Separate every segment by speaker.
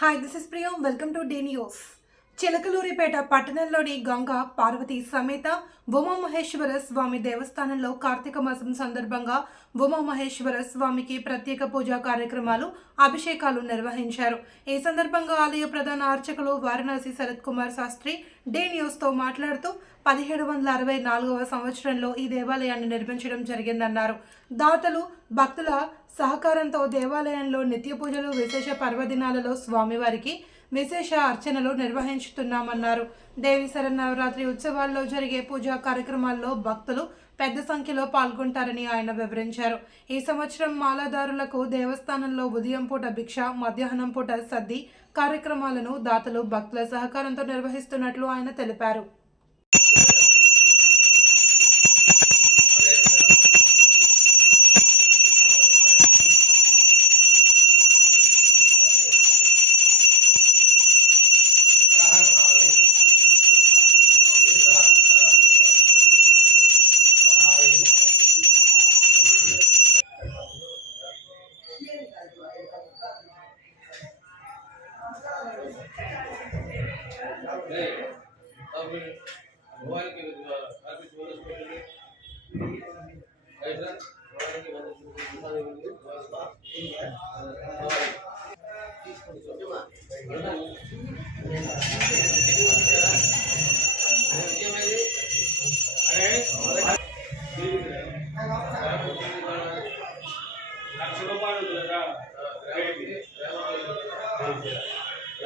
Speaker 1: Hi, this is Priyam. Welcome to Day News. Chilakaluripet పట్టణంలోని గంగా పార్వతి సమేత ఉమామహేశ్వర స్వామి దేవస్థానంలో కార్తీక మాసం సందర్భంగా ఉమామహేశ్వర స్వామికి ప్రత్యేక పూజా కార్యక్రమాలు అభిషేకాలు నిర్వహించారు. ఈ సందర్భంగా ఆలయ ప్రధాన అర్చకులు వారణాసి శరత్ కుమార్ శాస్త్రి డే న్యూస్తో మాట్లాడుతూ పదిహేడు వందల అరవై నాలుగవ సంవత్సరంలో ఈ దేవాలయాన్ని నిర్మించడం జరిగిందన్నారు. దాతలు భక్తుల సహకారంతో దేవాలయంలో నిత్య పూజలు విశేష పర్వదినాలలో స్వామివారికి విశేష అర్చనలు నిర్వహించుతున్నామన్నారు. దేవి శరన్నవరాత్రి ఉత్సవాల్లో జరిగే పూజా కార్యక్రమాల్లో భక్తులు పెద్ద సంఖ్యలో పాల్గొంటారని ఆయన వివరించారు. ఈ సంవత్సరం మాలాదారులకు దేవస్థానంలో ఉదయం పూట భిక్ష మధ్యాహ్నం పూట సద్ది కార్యక్రమాలను దాతలు భక్తుల సహకారంతో నిర్వహిస్తున్నట్లు ఆయన తెలిపారు.
Speaker 2: లక్ష రూపాయలు ఉంది కదా రేటుకి. ఏ పాతిక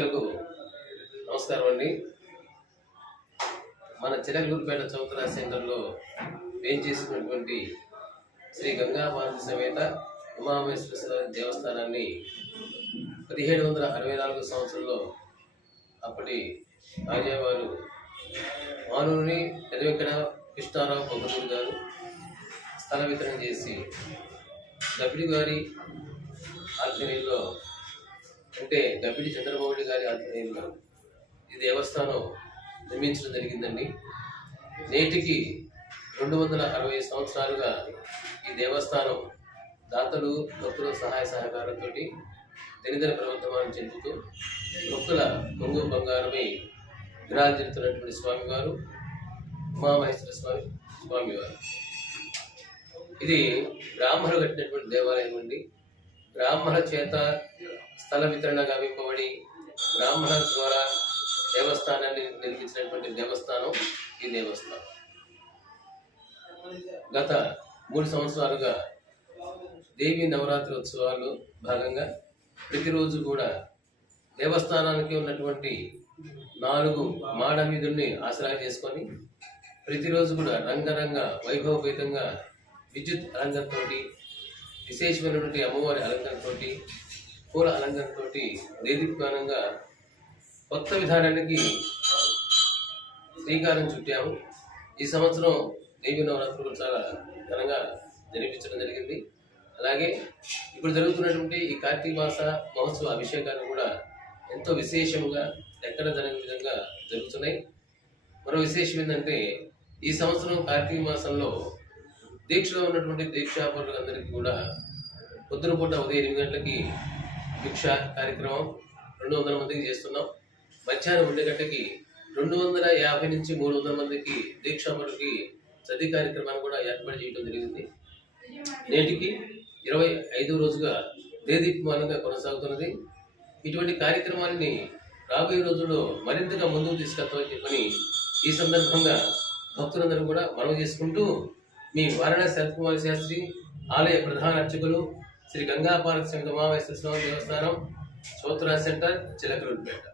Speaker 3: భక్తులకు నమస్కారం అండి. మన చిలకలూరుపేట చౌతరా సెంటర్లో ఏం చేసినటువంటి శ్రీ గంగాభారతి సమేత ఉమామేశ్వర దేవస్థానాన్ని పదిహేడు వందల అరవై నాలుగు సంవత్సరంలో అప్పటి ఆర్యవారు మానవుని పెదవెక్కడ కృష్ణారావు బొమ్మదూరు గారు స్థల వితరణ చేసి దబిడి గారి ఆధ్వర్యంలో అంటే గబ్బిడి చంద్రబాబు గారి ఆధ్వర్యంలో ఈ దేవస్థానం నిర్మించడం జరిగిందండి. నేటికి రెండు వందల అరవై సంవత్సరాలుగా ఈ దేవస్థానం దాతలు భక్తుల సహాయ సహకారంతో దినదిన ప్రవర్తమానం చెందుతూ భక్తుల కొంగు బంగారమై విరాజిల్లుతున్నటువంటి స్వామివారు ఉమామహేశ్వర స్వామి స్వామివారు. ఇది బ్రాహ్మణులు కట్టినటువంటి దేవాలయం అండి. బ్రాహ్మణ చేత స్థల వితరణ గావింపబడి బ్రాహ్మణ ద్వారా దేవస్థానాన్ని నిర్మించినటువంటి దేవస్థానం ఈ దేవస్థానం. గత మూడు సంవత్సరాలుగా దేవి నవరాత్రి ఉత్సవాల్లో భాగంగా ప్రతిరోజు కూడా దేవస్థానానికి ఉన్నటువంటి నాలుగు మాడ వీధుల్ని ఆసరా చేసుకొని ప్రతిరోజు కూడా రంగరంగ వైభవపేతంగా విద్యుత్ రంగంతో విశేషమైనటువంటి అమ్మవారి అలంకరణతో పూల అలంకరణతో దేదీప్యమానంగా కొత్త విధానానికి శ్రీకారం చుట్టాము. ఈ సంవత్సరం దేవి నవరాత్రులు చాలా ఘనంగా జరిపించడం జరిగింది. అలాగే ఇప్పుడు జరుగుతున్నటువంటి ఈ కార్తీక మాస మహోత్సవ అభిషేకాలు కూడా ఎంతో విశేషంగా ఎక్కడ జరగని విధంగా జరుగుతున్నాయి. మరో విశేషం ఏంటంటే ఈ సంవత్సరం కార్తీక మాసంలో దీక్షలో ఉన్నటువంటి దీక్షాపరులందరికీ కూడా పొద్దున పూట ఉదయం ఎనిమిది గంటలకి దీక్ష కార్యక్రమం రెండు వందల మందికి చేస్తున్నాం. మధ్యాహ్నం ఒంటి గంటకి రెండు వందల యాభై నుంచి మూడు వందల మందికి దీక్షాపరులకి చది కార్యక్రమాన్ని కూడా ఏర్పాటు చేయడం జరిగింది. నేటికి ఇరవై ఐదో రోజుగా దేదీప్యమానంగా కొనసాగుతున్నది. ఇటువంటి కార్యక్రమాన్ని రాబోయే రోజుల్లో మరింతగా ముందుకు తీసుకెళ్తామని చెప్పని ఈ సందర్భంగా భక్తులందరూ కూడా మనవి చేసుకుంటూ మీ వారణ శరత్కుమారి శాస్త్రి ఆలయ ప్రధాన అర్చకులు శ్రీ గంగా సమిత సంగమావేశ్వర స్వామి దేవస్థానం చోత్రా సెంటర్ చిలకలూరుపేట.